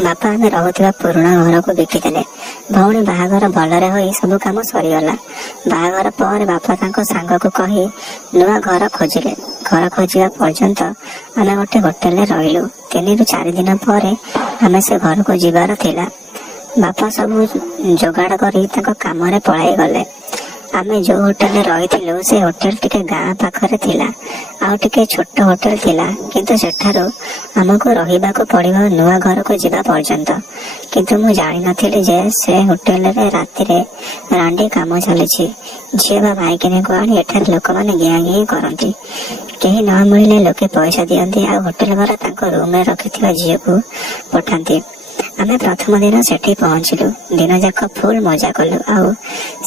बापा आम रोला पुराणा घर को बिकिदेले। भौणी बाहागर भलरे होई सब काम सरीगला। बाहागर पर बापा तांको सांग को कही नुआ घर खोजिले। घर खोजा पर्यंत आम गोटे होटेल रहिलु। 3 ରୁ 4 दिन पर आम से घर को जीवार थिला। बापा सब जोगाड़ करी तांको काम रे पळाई गले। आमे जो होटेल रही से होटेल टिके गाँ पाखरे थिला। आउ टिके छोट होटेल थिला किंतु सेठारो हमको रहिबाको पड़िबा नुआ घर को जीवा पर्यंत। किंतु मु जानि नथिली जे से होटेल रे राति रे रांडी काम चलीछि। झिए बा माइकिने को आनी एठार लोक माने गिया गिया करंती। केही न मिलले लोके पैसा दियंती आ होटेल वाला तांको रूम रे रखिथिबा झिए को पठांती। आमे प्रथम दिन सेठी पहुंचलु। दिन जाक फुल मजा कलु। आउ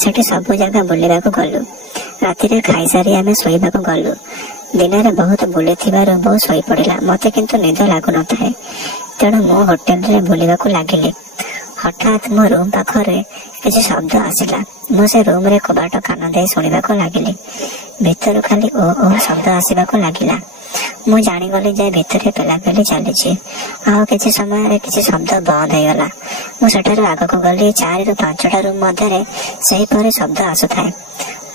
सेठी सब जगह बुलिबाको गलु। राति रे खाई सारी आमे सोइबाको गलु। दिन रे बहुत बुले थिबारो बहुत सोई पड़िला। मते किंतु निद लागु न थाए। तेणु मो होटेल रे बुलिबाको लागिली। हठात मो रूम पाखरे किछि शब्द आसिला। मो से रूम रे कबाट कान दे सुनिबाको लागिली। भितर खाली ओ ओ शब्द आसिबाको लागिला। मु जानी गली जे भितर पेलापेली चली। आ किसी समय किसी शब्द बंद हो गला। मु सेठार आग को गली। 4 ରୁ 5ଟା रूम मध्य सही पर शब्द आसुथाए।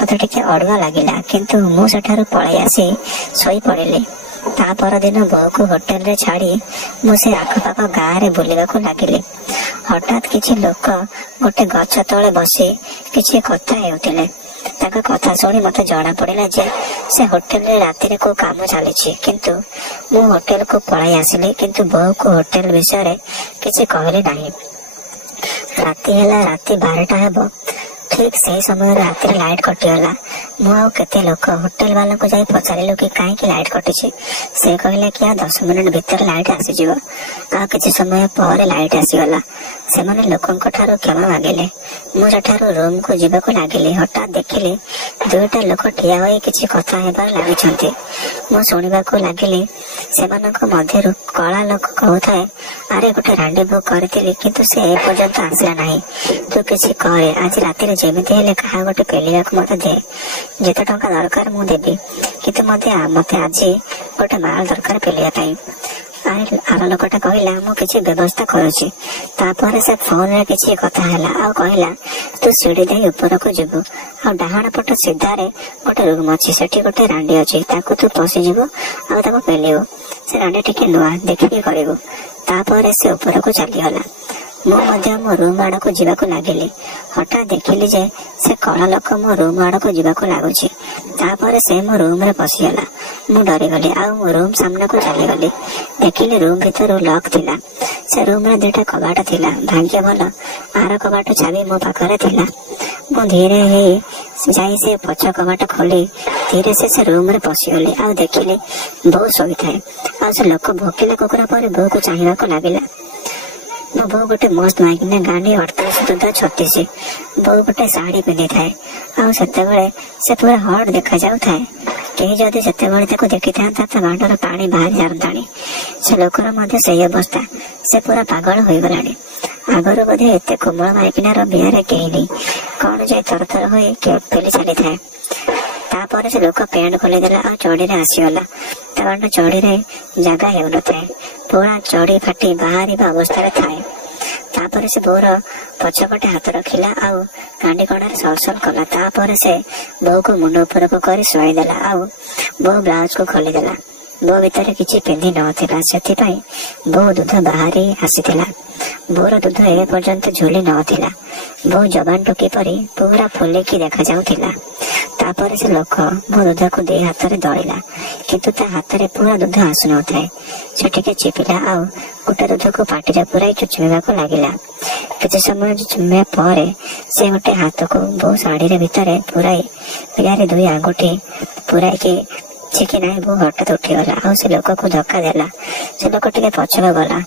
मत टिके अड़ुआ लगिला किंतु मु सेठार पळै आसी सोई पड़िली। ता पर दिन बो को होटेल रे छाड़ी मु से आखपाख गाँ रे बुलिबाको लागिली। हठात किछि लोक गोटे गछ तळे बसी किछि कथा हेउतिले। ताका कथा शुणी मत जना पड़ा जे से होटेल रे राति रे को काम चली। किंतु मु होटेल को पळाई आसिली किंतु बो को होटेल विषय किसी कहली नहीं। राति हैला राति 12टा हेबो। ठीक से समय राति लाइट कटिगला। मु आउ केते लोक होटेल वाला को जाई पचारिलु कि काहे कि लाइट कटिछि। से कहले कि 10 मिनिट भीतर लाइट आसी जिवो। आ किछि समय पर लाइट आसीगला। से माने लोकंक ठारो क्षमा मागिले। मु सेठारो रूम को जीवाको लागिली। हठात देखिली 2टा लोक ठिया होई किछि कथा हेबार लागिछन्ति। मु सुनिबाको लागिली। सेमानक मध्यरु कळा लोक कहउथाए अरे गोटे रांडी बुक करथिली किंतु से ए पर्यंत आसिला नाही। तू किछि करे आज राति रे जेमिति हेले कहा गोटे पेलिबाक मते दे। जेते टंका दरकार मु देबी किंतु मते आज गोटे माल दरकार पेलिया पई। आर लोकटा कहला मु किछि व्यवस्था करूछि। तापर से फोन रे किछि कथा हला। आ कहला तू सीढ़ी दे ऊपर को जीवु। आ डाहाण पट सीधा रे गोटे रूम अछि। सेठी गोटे रांडी अछि। ताकू तू पसी जीवु आ ताको पेलियो। से रांडी टिके नुआ देखिबी करिवो। तापर से ऊपर को चली गला। मो मध्य मो रूम आड़ को जीवाको लागिली। हठात देखिली जे से कला लोक मो रूम आड़ को जीवाको लागुछि। तापर से मो रूम रे पसिगला। मु डरी गली। आ मो रूम सामने को चली गली। देखिली रूम भीतर लॉक थिला। से रूम रे 2टा कबाट थिला। भाग्य भल आर कबाट चाबी मो पाखरे थिला। मु धीरे हे जाई से पछ कबाट खोली धीरे से रूम रे पसिगली। आ देखिली बो सोई थाए। आ से लोक भोकिले कुकुरा पर बो को चाहिबाको लागिला। मो बो गोटे मस्त माइकिने गांडी 38-36 बो गोटे साड़ी पिंधि थाए। आ सेते बेले से पूरा हॉट देखा जाउ थाए। केही जदि सेते बेले ताको देखि थांता त गांडर पानी बाहर जारंतानी। से लोकर मध्ये सेही अवस्था। से पूरा पागल होई गलानी। आगरो बधे एते कोमल माइकिना रो बिहारे केही नहीं। कोन जे थरथर होई के पेली चली थाए। तापर से लोक पेंट खोली देला। आ चौड़ी रे आसीगला। ताकंड चौड़ी रे जगह हेउ न थाए। पूरा चौड़ी फाटी बाहरी अवस्था रे थाए। तापर से बोर पछपटे हाथ रखिला। आ गांडी कणारे सलसल कला। तापर से बो को मुंड ऊपर को करी सोई देला। आ बो ब्लाउज को खोली देला। बो भीतर किछि पिंधि नथिला। सेति पई बो दूध बाहरी आसीथिला। बोर दूध ए पर्यंत झोली नथिला। बो जबान टोकी परी पूरा फुलेकी देखा जाउथिला। तापर से लोक मो दूध को दे हाथ रे दळिला किंतु ता हाथ रे पूरा दूध आसु न थाए। से टिके चिपिला। आ गोटे दूध को पाटी रे पूरा चुचुमिबा को लागिला। किछि समय चुचुमिया परे से गोटे हाथ को बो साड़ी रे भितरे पूराई पियारे 2 आंगुठी पूराई के छिकी नाही। बो हठात उठी गला। आ से लोक को धक्का देला। से लोक टिके पछवा गला।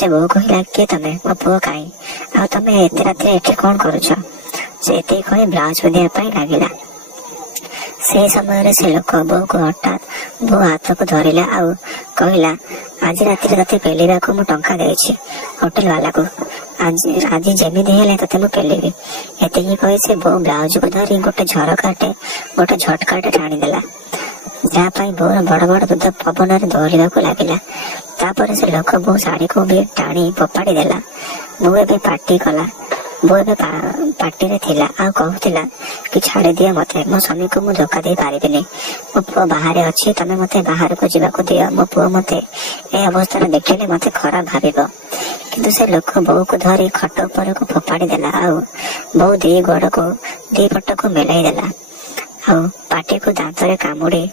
जे बो कहिला के तमे मो पुओ काई आ तमे एते रात रे एठी कोन करूछ। से एते कहि ब्लाउज पिंधिया पई लागिला। से समय से लोक बो को हठात बो हाथ को धरिला। आ कहला आज राति तते पेलिबा को मु टंका देछि होटल वाला को। आज जेमिति हेले तते मु पेलिबी। एते ही कहि से बो ब्लाउज को धरी गोटे झरकाटे गोटे झटकाटे टाणी देला। जहाँ बोर बड़ बड़ दूध पवन दौड़ा को लगिला। तापर से लोक बो शाढ़ी को भी टाणी फोपाड़ी देला। बो एबे पार्टी कला। बो एबे पार्टी रे थिला आ कहूतिला कि छाड़ी दियो मते, मो स्वामी को मु धोखा दे पारिबिनी। मो पुओ बाहर अछि, तमे मते बाहर को जीवा को दियो। मो पुओ मते ए अवस्था रे देखिले मते खराब भाबिबो। किंतु से लोक बो को धरी खट ऊपर को फोपाड़ी देला। आ बो दी गोड़ को दी पट को मेलाई देला। आउ पाटी को दांत रे कामुड़ी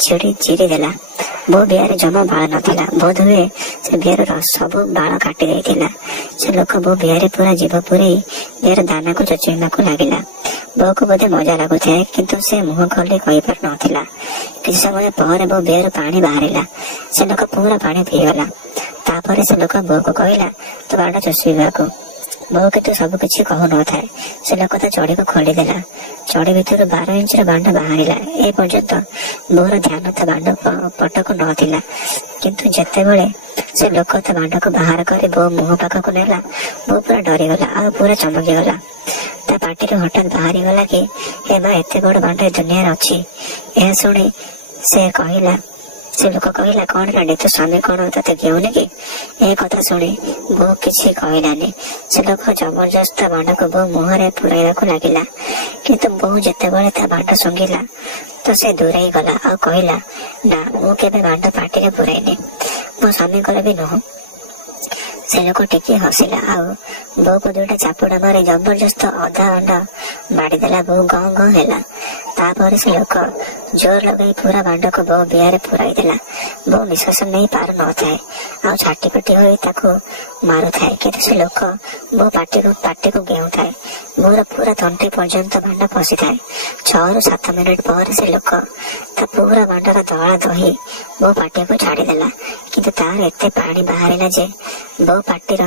चिरी देला। बो बिहार जमा बाल नथिला। बोध हुए से बिहार सब बाल काटी देइथिला। से लोक बो बिहार पूरा जीव पूरे बिहार दाना को चचुइमा को लागिला। बो को बोधे मजा लागुଥାଏ, किंतु से मुह खोली कहि पार नथिला। किछ समय पर बो बिहार पानी बाहरिला। से लोक पूरा पानी पीगला। तापर से लोक बो को कहला तो बाड़ा चुसुइबा को। बो के तो सब किछि कहु न थाए। से लोक तो चढ़ी को खोली देला। चढ़ी भितर 12 इंच रे बांड बाहरिला। ए पर्यंत बोर ध्यान तो बांड पटक नथिला, किंतु जेते बेले से लोक तो बांड को बाहर करे बो मुह पाख को नेला, बो पूरा डरी गला आ पूरा चमकी गला। ता पार्टी रे हठात बाहरी गला कि हे मां एते बड़ बांड दुनिया रे अछि। ए सुनी से कहला, से लोक कहला कौन रानी तो स्वामी कौन तते घेउनी कि? ए कथा सुनी बो किछि कहलानी। से लोक जबरदस्त बांड को बो मुहरे पुराइबा को लागिला, किंतु बो जेते बेले ता बांड संगिला तो से दूरई गला आ कहला ना मु केबे बांड पार्टी रे पुराइनी, मो स्वामी कर भी नुह। से लोक टिके हसिला आ बो को दुटा चापुड़ा मारी जबरदस्त अधा अंडा बाड़ी देला। बो गाँ गाँ हेला। तापर से लोक जोर लगाई पूरा बांड को बो बिहार पुराई देला। बो निश्वास नहीं पार न थाए आ छाटी पिटी होई ताको मारू थाए, किंतु से लोक बो पाटी को गेउ थाए। मोर पूरा तंटी पर्यंत बांड पसी थाए। 6 ରୁ 7 मिनिट पर से लोक ता पूरा बांडर धड़ा दही बो पाटी को छाड़ी देला, किंतु तार एते पानी बाहरिला जे बो पाटीर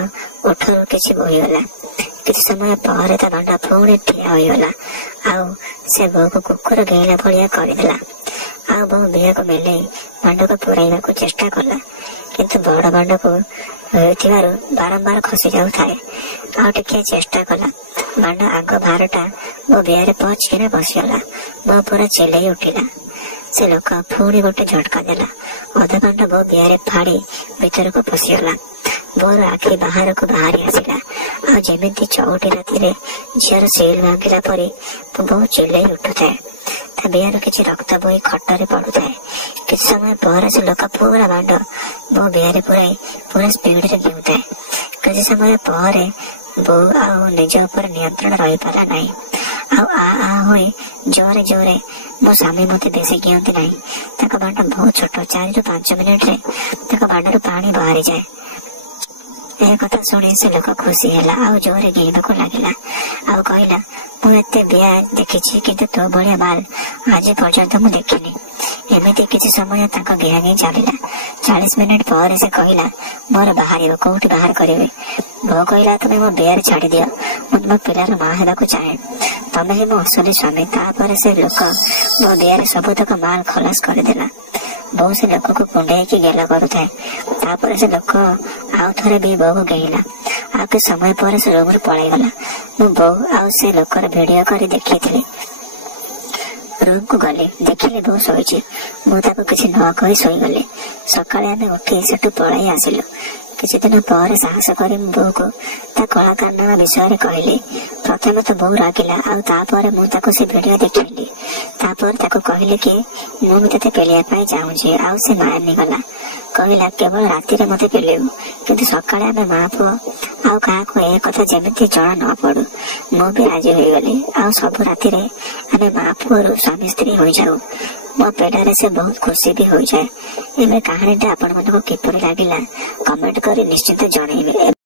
ओठरू किछि बोहीगला। किछ समय पर ता बांड पुणी ठिया होईगला। आउ से बो को कुकुर गेला भलिया करदेला। आ बो बिहा को मेले बांड को पुराइबा को चेष्टा कला, किंतु बड़ बांड को होइथिबारु बारंबार खसी जाउ थाए। आ टिके चेष्टा कला। बांड आग भारटा बो बिहारे पहुंच के बसिगला। बो पूरा चिल्लाई उठिला। से लोक पुणी गोटे झटका देला। अधा बांड बो बिहारे फाड़ी भीतर को पसिगला। बोर आखि बाहर को बाहरी आसिला। आ जेमिति चौटी राति रे झीर सेल भांगिला परी बो चिल्लाई उठुଥାଏ। ता बिहार किछि रक्त बोई खटरे पड़ुଥାଏ। किछ समय पर से लोक पूरा बांड बो बिहारे पूरा स्पीड रे घेउଥାଏ। किछ समय पर बो आ निज ऊपर नियंत्रण रही पारा नहीं। आ होई जोरे जोरे मो स्वामी मते बेसी घेउती नहीं। ताका बांड बहुत छोट, 4 ରୁ 5 मिनिट रे ताका बांडर पानी बाहरी जाए। ए कथा सुनी से लोक खुशी हैला आ जोरे घेइबा को लागिला। आ कहला मु एते बिया देखिछि, किंतु तो बढिया माल आज पर्यंत मु देखिनी। एमिति किछि समय ताका बिया नहीं चलिला। 40 मिनिट पर से कहला मोर बाहरिबो, कोठी बाहर करिवे? बो कहला तमे मो बिया छाड़ी दियो, मु तुम पिलार मां हेबा को चाहे, तमे ही मो असली स्वामी। तापर से लोक मो बिया सब तक माल खलास कर देला। बो से लोक को कुंडे की गेला करुଥାଏ। तापर से लोक आउ थरे भी बो को गेला। आ के समय पर से रूम रे पळाई गला। मु बो आ से लोकर वीडियो करी देखिथिली। रूम को गले देखिले बो सोइछि। मु ताको किछि न कहि सोई गले। सकाळे आमे उठी सेटु पळाई आसिलु। किछि दिन पर साहस करी बो को ता कला कारनामा विषय रे कहली। प्रथमे तो बो रागिला आ तापर मु ताको से वीडियो देखिली। तापर ताको कहले कि मु भी तते पेलिया पाई जाउछि। आ से मानि गला। कहला केवल राति रे मते पेलेबु, किंतु सकाळे आमे मां पुओ आ का को ए कथा जेमिति जणा न पडु। मु भी राजी होई गली। आ सब राति रे आमे मां पुओ स्वामी स्त्री होई जाऊ। मो पेड़ारे से बहुत खुशी भी हो जाए। एमे कहानीटा आपण मनको किपरि लागिला कमेंट करी निश्चित जणाइबे।